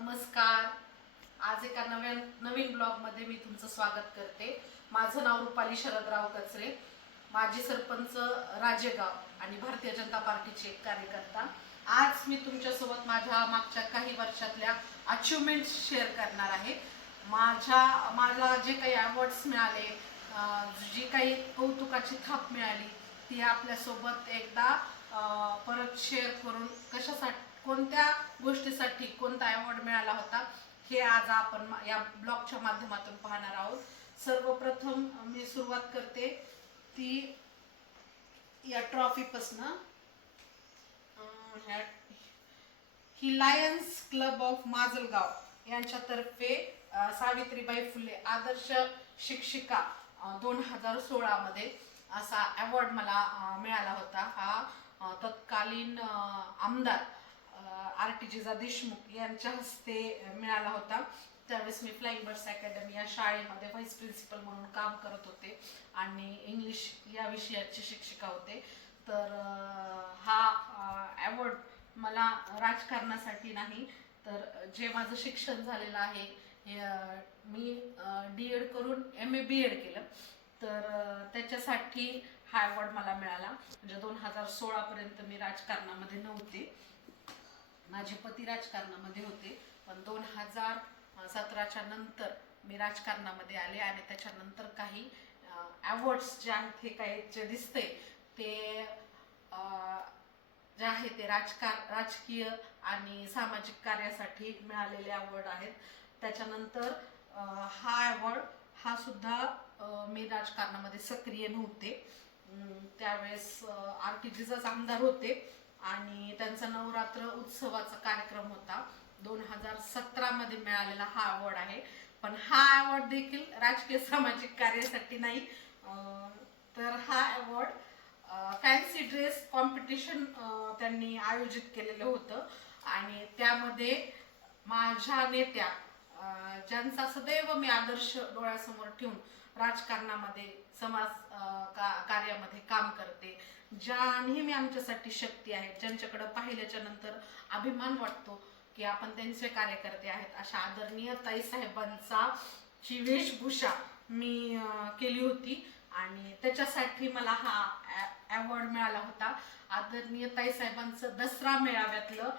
नमस्कार. आज एका नवीन ब्लॉगमध्ये मी तुमचं स्वागत करते. माझं नाव रुपाली शरदराव कचरे, माजी सरपंच राजेगाव आणि भारतीय जनता पार्टीचे एक कार्यकर्ता. आज मी तुमच्यासोबत माझ्या मागच्या काही वर्षातल्या अचिव्हमेंट्स शेअर करणार आहे. मला जे काही अवॉर्ड्स मिळाले, जी काही कौतुकाची थाप मिळाली, ती आपल्यासोबत एकदा परत शेअर करून कशासाठी, कोणत्या गोष्टीसाठी कोणता अवॉर्ड मिळाला होता हे आज आपण या ब्लॉगच्या माध्यमातून पाहणार आहोत. सर्वप्रथम मी सुरुवात करते ती या ट्रॉफीपासनं. ही लायन्स क्लब ऑफ माजलगाव यांच्यातर्फे सावित्रीबाई फुले आदर्श शिक्षिका 2016 मध्ये असा अवॉर्ड मला मिळाला होता. हा तत्कालीन आमदार आरटीजीजा देशमुख यांच्या हस्ते मिळाला होता. त्यावेळेस मी फ्लाइंग बर्ड्स अकॅडमी या शाळेमध्ये व्हाईस प्रिन्सिपल म्हणून काम करत होते आणि इंग्लिश या विषयाची शिक्षिका होते. तर हा अवॉर्ड मला राजकारणासाठी नाही, तर जे माझं शिक्षण झालेलं आहे, मी DED करून MA BEd केलं, तर त्याच्यासाठी हा अवॉर्ड मला मिळाला. म्हणजे 2016 पर्यंत मी राजकारणामध्ये नव्हते, माझे पती राजकारणामध्ये होते, पण 2017च्या नंतर मी राजकारणामध्ये आले आणि त्याच्यानंतर काही अवॉर्ड्स जे आहेत, हे काय जे दिसते ते जे आहे ते राजकीय आणि सामाजिक कार्यासाठी मिळालेले अवॉर्ड आहेत. त्याच्यानंतर हा अवॉर्ड हा सुद्धा मी राजकारणामध्ये सक्रिय नव्हते, त्यावेळेस आरटीजीचाच आमदार होते आणि त्यांचा नवरात्र उत्सवाचा कार्यक्रम होता. 2017 मध्ये मिळालेला हा अवॉर्ड आहे. पण हा अवॉर्ड देखील राजकीय सामाजिक कार्यासाठी नाही, तर हा अवॉर्ड फॅन्सी ड्रेस कॉम्पिटिशन त्यांनी आयोजित केलेलं होतं आणि त्यामध्ये माझ्या नेत्या, ज्यांचा सदैव मी आदर्श डोळ्यासमोर ठेवून राजकारणामध्ये समाज कार्यामध्ये काम करते, ज्या नेहमी आमच्यासाठी शक्ती आहेत, ज्यांच्याकडे पाहिल्याच्या नंतर अभिमान वाटतो की आपण त्यांचे कार्यकर्ते आहेत, अशा आदरणीय ताईसाहेबांचा ची वेशभूषा मी केली होती आणि त्याच्यासाठी मला हा अवॉर्ड मिळाला होता. आदरणीय ताईसाहेबांचं दसरा मेळाव्यातलं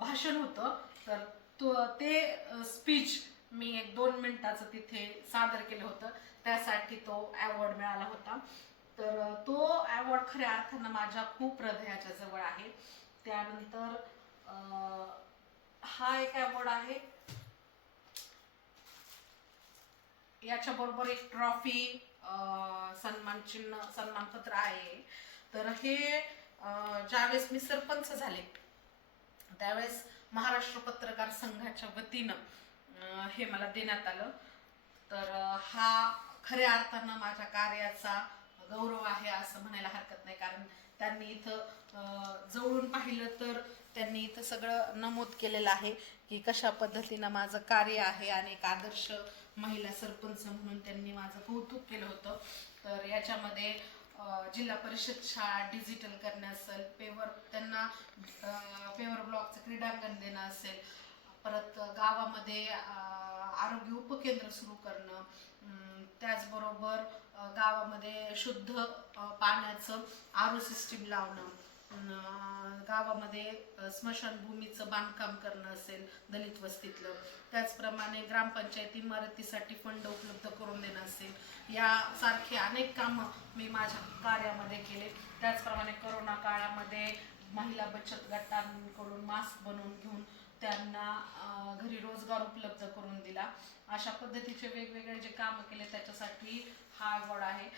भाषण होतं, तर ते स्पीच मी 1-2 मिनिटाचं तिथे सादर केलं होतं, त्यासाठी तो अवॉर्ड मिळाला होता. तर तो अवॉर्ड खऱ्या अर्थानं माझ्या खूप हृदयाच्या जवळ आहे. त्यानंतर हा एक अवॉर्ड आहे, याच्या बरोबर एक ट्रॉफी, सन्मान चिन्ह, सन्मानपत्र आहे. तर हे ज्यावेळेस मी सरपंच झाले त्यावेळेस महाराष्ट्र पत्रकार संघाच्या वतीनं हे मला देण्यात आलं. तर हा खऱ्या अर्थानं माझ्या कार्याचा गौरव आहे असं म्हणायला हरकत नाही, कारण त्यांनी इथं जवळून पाहिलं तर त्यांनी इथं सगळं नमूद केलेलं आहे की कशा पद्धतीनं माझं कार्य आहे आणि एक आदर्श महिला सरपंच म्हणून त्यांनी माझं कौतुक केलं होतं. तर याच्यामध्ये जिल्हा परिषद शाळा डिजिटल करणे असेल, त्यांना पेवर ब्लॉकचं क्रीडांगण देणं असेल, परत गावामध्ये आरोग्य उपकेंद्र सुरू करणं, त्याचबरोबर गावामध्ये शुद्ध पाण्याचं RO सिस्टीम लावणं, गावामध्ये स्मशानभूमीचं बांधकाम करणं असेल दलित वस्तीतलं, त्याचप्रमाणे ग्रामपंचायत इमारतीसाठी फंड उपलब्ध करून देणं असेल, यासारखे अनेक कामं मी माझ्या कार्यामध्ये केले. त्याचप्रमाणे करोना काळामध्ये महिला बचत गटांकडून मास्क बनवून घेऊन त्यांना घरी रोजगार उपलब्ध करून दिला. अशा पद्धतीचे वेगवेगळे जे कामं केले त्याच्यासाठी हा अवॉर्ड आहे.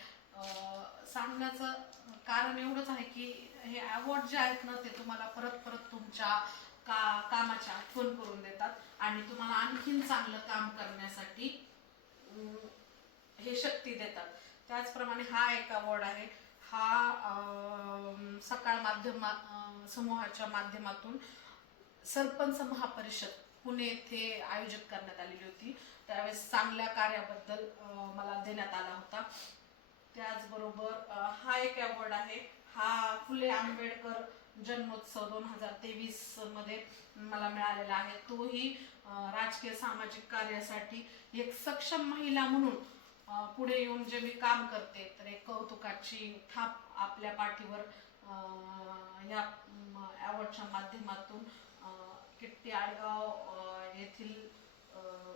सांगण्याचं कारण एवढंच आहे की हे अवॉर्ड जे आहेत ना, ते तुम्हाला परत परत तुमच्या कामाची आठवण करून देतात आणि तुम्हाला आणखीन चांगलं काम करण्यासाठी हे शक्ती देतात. त्याचप्रमाणे हा एक अवॉर्ड आहे, हा सकाळ माध्यम समूहाच्या माध्यमातून सरपंच महापरिषद पुणे येथे आयोजित करण्यात आलेली होती. त्यावेळेस चांगल्या कार्याबद्दल मला देण्यात आला होता. त्याचबरोबर हा एक अवॉर्ड आहे, हा फुले आंबेडकर जन्मोत्सव 2023 मध्ये मला मिळालेला आहे. तोही राजकीय सामाजिक कार्यासाठी एक सक्षम महिला म्हणून पुढे येऊन जे मी काम करते, तर एक कौतुकाची थाप आपल्या पाठीवर या अवॉर्डच्या माध्यमातून किट्टी आडगाव येथील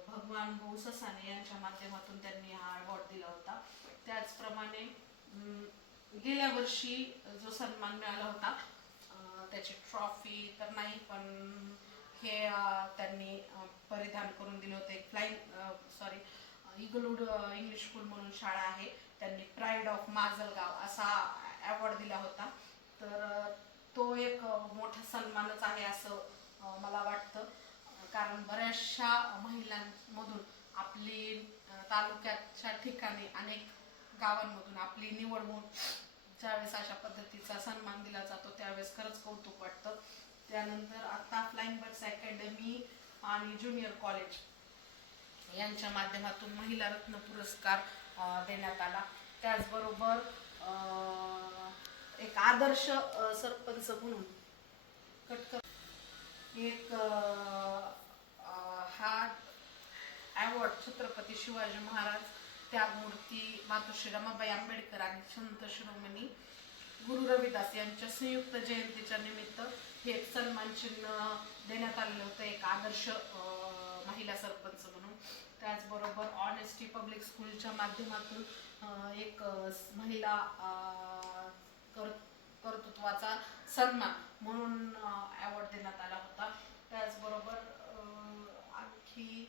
भगवान भाऊ ससाने यांच्या माध्यमातून त्यांनी हा अवॉर्ड दिला होता. त्याचप्रमाणे गेल्या वर्षी जो सन्मान मिळाला होता त्याची ट्रॉफी तर नाही, पण हे त्यांनी परिधान करून दिले होते. इगलूड इंग्लिश स्कूल म्हणून शाळा आहे, त्यांनी प्राईड ऑफ माजलगाव असा अवॉर्ड दिला होता. तर तो एक मोठा सन्मानच आहे असं मला वाटतं, कारण बऱ्याचशा महिलांमधून आपली तालुक्याच्या ठिकाणी अनेक गावांमधून आपली निवड होऊन ज्यावेळेस अशा पद्धतीचा सन्मान दिला जातो त्यावेळेस खरंच कौतुक वाटतं. त्यानंतर आता फ्लाइंग बर्ड्स अकॅडमी आणि ज्युनियर कॉलेज यांच्या माध्यमातून महिला रत्न पुरस्कार देण्यात आला. त्याचबरोबर एक आदर्श सरपंच म्हणून एक हा अवॉर्ड छत्रपती शिवाजी महाराज, त्यागमूर्ती मातोश्री रमाबाई आंबेडकर आणि संत शिरोमणी गुरु रविदास यांच्या संयुक्त जयंतीच्या निमित्त हे एक सन्मान चिन्ह देण्यात आलेलं होतं, एक आदर्श महिला सरपंच म्हणून. त्याचबरोबर ऑनेस्टी पब्लिक स्कूलच्या माध्यमातून एक महिला कर्तृत्वाचा सन्मान म्हणून अवॉर्ड देण्यात आला होता. त्याचबरोबर आणखी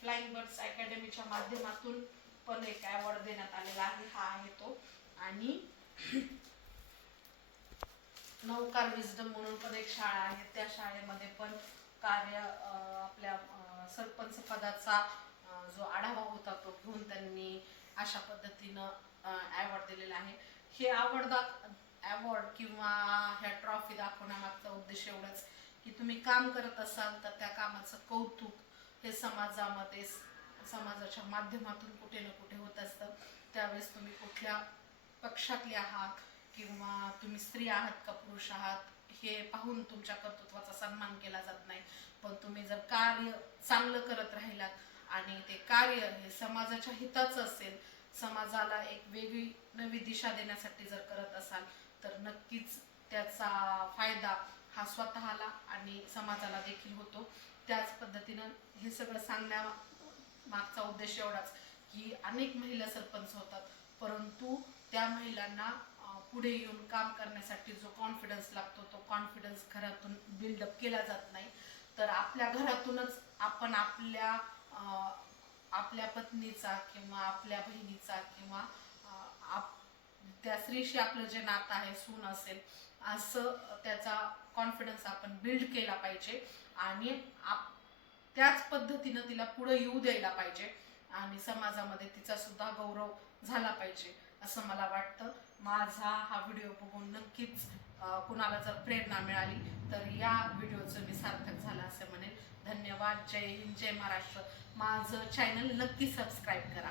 फ्लाइंग बर्ड्स अकॅडमीच्या माध्यमातून पण एक अवॉर्ड देण्यात आलेला आहे, हा आहे तो. आणि नौकार विजडम म्हणून पण एक शाळा आहे, त्या शाळेमध्ये पण कार्य आपल्या सरपंच पदाचा जो आढावा होता तो घेऊन त्यांनी अशा पद्धतीनं अवॉर्ड दिलेला आहे. हे अवॉर्ड किंवा ह्या ट्रॉफी दाखवण्यामागचा उद्देश एवढाच की तुम्ही काम करत असाल तर त्या कामाचं कौतुक हे समाजाच्या माध्यमातून कुठे ना कुठे होत असतं. त्यावेळेस तुम्ही कुठल्या पक्षातले आहात किंवा तुम्ही स्त्री आहात का पुरुष आहात हे पाहून तुमच्या कर्तृत्वाचा सन्मान केला जात नाही, पण तुम्ही जर कार्य चांगलं करत राहिलात आणि ते कार्य हे समाजाच्या हिताचं असेल, समाजाला एक वेगळी नवी दिशा देण्यासाठी जर करत असाल तर नक्कीच त्याचा फायदा हा स्वतःला आणि समाजाला देखील होतो. त्याच पद्धतीनं हे सगळं सांगण्यामागचा उद्देश एवढाच की अनेक महिला सरपंच होतात, परंतु त्या महिलांना पुढे येऊन काम करण्यासाठी जो कॉन्फिडन्स लागतो तो कॉन्फिडन्स घरातून बिल्डअप केला जात नाही, तर आपल्या घरातूनच आपण आपल्या पत्नीचा किंवा आपल्या बहिणीचा किंवा त्या स्त्रीशी आपलं जे नातं आहे, सून असेल, असं त्याचा कॉन्फिडन्स आपण बिल्ड केला पाहिजे आणि त्याच पद्धतीनं तिला पुढे येऊ द्यायला पाहिजे आणि समाजामध्ये तिचा सुद्धा गौरव झाला पाहिजे असं मला वाटतं. माझा हा व्हिडिओ बघून नक्कीच कुणाला जर प्रेरणा मिळाली तर या व्हिडिओचं मी सार्थक झालं असं म्हणेल. धन्यवाद. जय हिंद, जय महाराष्ट्र. माझं चॅनल नक्की सबस्क्राईब करा.